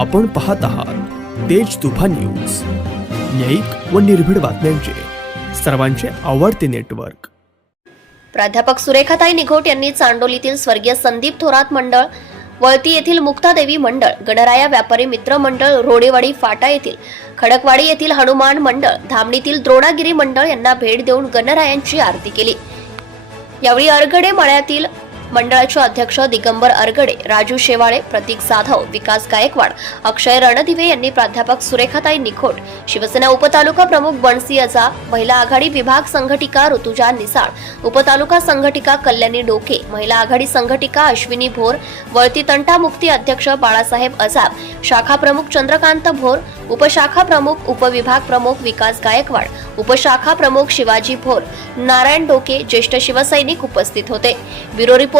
आपण पाहत आहात तेज तुफान न्यूज. न्यायिक व निर्भीड बातम्यांचे. सर्वांचे आवडते नेटवर्क. प्राध्यापक सुरेखाताई निघोट यांनी चांडोलीतील स्वर्गीय संदीप थोरात मंडळ वळती येथील मुक्तादेवी मंडळ गणराया व्यापारी मित्र मंडळ रोडेवाडी फाटा येथील खडकवाडी येथील हनुमान मंडळ धामणीतील द्रोणागिरी मंडळ यांना भेट देऊन गणरायांची आरती केली. यावेळी अरगडे मळ्यातील मंडळाचे अध्यक्ष दिगंबर अरगडे राजू शेवाळे प्रतीक जाधव विकास गायकवाड अक्षय रणदिवे यांनी प्राध्यापक सुरेखाताई निखोट शिवसेना उपतालुका प्रमुख बणसी अजा महिला आघाडी विभाग संघटिका ऋतुजा निसाळ उपतालुका संघटिका कल्याणी डोके महिला आघाडी संघटिका अश्विनी भोर वळती तंटा मुक्ती अध्यक्ष बाळासाहेब अजाब शाखा प्रमुख चंद्रकांत भोर उपशाखा प्रमुख उपविभाग प्रमुख विकास गायकवाड उपशाखा प्रमुख शिवाजी भोर नारायण डोके ज्येष्ठ शिवसैनिक उपस्थित होते. ब्युरो रिपोर्ट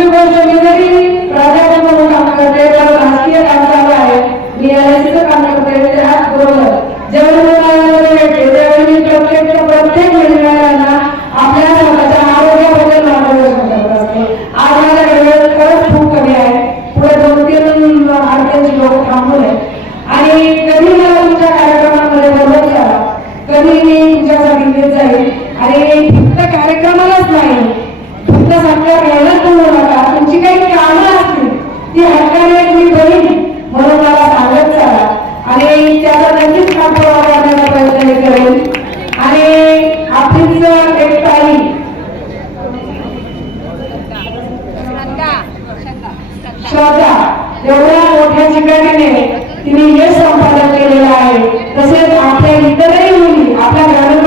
ত্রিভুজ মিলিয়ে ती हक्काने बहीण. म्हणून मला सांगत चला आणि त्याचा नक्कीच प्रयत्न करेन. आणि आपलीच एक ताई. श्रद्धा एवढ्या मोठ्या ठिकाणीने तिने हे संपादन केलेलं आहे. तसेच आपल्या इतरही मुली आपल्या ग्रामीण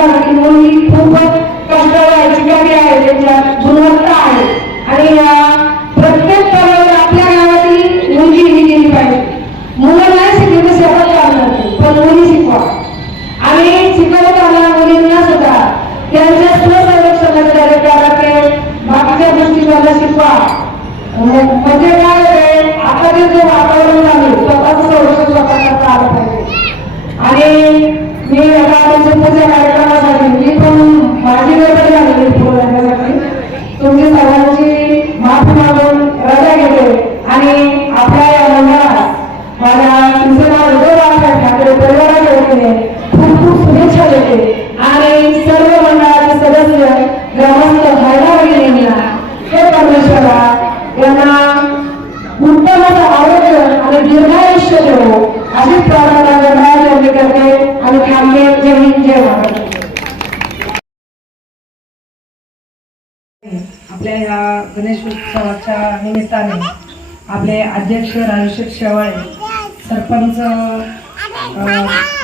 म्हणजे काय होते आता जे जे वातावरण झाले स्वतःच संरक्षण स्वतः करता आलं पाहिजे. आणि मी आता तुमच्या कार्यक्रमासाठी मी पण माझी गडबड झालेली बोलण्यासाठी तुमची सर्वांची माफी मागून रजा घेते. आणि आपल्या या मंडळास माझ्या तुमचं नाव उद्धव बाळासाहेब ठाकरे परिवाराच्या वतीने खूप खूप शुभेच्छा देते. आणि सर्व मंडळाचे सदस्य ग्रामस्थ महिला भगिनींना देवो प्रारंभ करते आणि थांबे जय हिंद जय आपल्या या गणेश उत्सवाच्या निमित्ताने आपले अध्यक्ष राजशेख शेवाळे सरपंच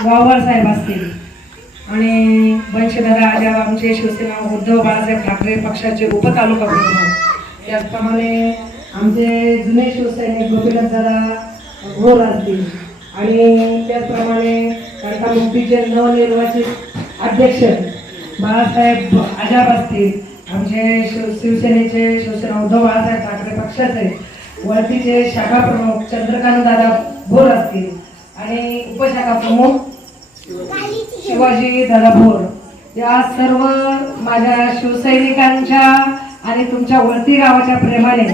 वावर साहेब असतील आणि बनशेदादा आल्या आमचे शिवसेना उद्धव बाळासाहेब ठाकरे पक्षाचे उपतालुका प्रमुख. त्याचप्रमाणे आमचे जुने शिवसैनिक गोपीनाथ दादा घोर असतील. आणि त्याचप्रमाणे तंटा मुक्तीचे नवनिर्वाचित अध्यक्ष बाळासाहेब आजाब असतील. आमचे शिव शिवसेनेचे शिवसेना उद्धव बाळासाहेब ठाकरे पक्षाचे वळतीचे शाखा प्रमुख चंद्रकांत दादा भोर असतील. आणि उपशाखा प्रमुख शिवाजी दादाभोर या सर्व माझ्या शिवसैनिकांच्या आणि तुमच्या वळती गावाच्या प्रेमाने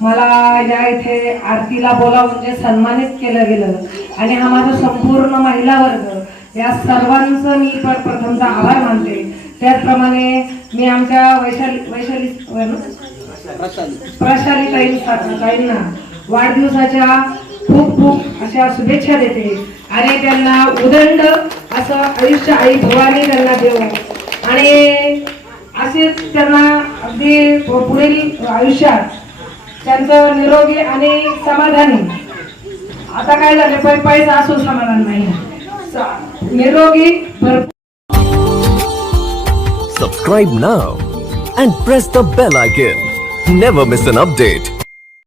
मला या इथे आरतीला बोलावून म्हणजे सन्मानित केलं गेलं आणि हा माझा संपूर्ण महिला वर्ग या सर्वांचं मी पण प्रथमचा आभार मानते. त्याचप्रमाणे मी आमच्या वैशाली वैशाली प्रशाली ताई ताईंना वाढदिवसाच्या खूप खूप अशा शुभेच्छा देते. आणि त्यांना उदंड असं आयुष्य आई भवानी त्यांना देऊ आणि असेच त्यांना अगदी पुढील आयुष्यात त्यांचं निरोगी आणि समाधानी आता काय झालं पै पैसा असो समाधान नाही स- निरोगी भरपूर Subscribe now and press the bell icon. Never miss an update.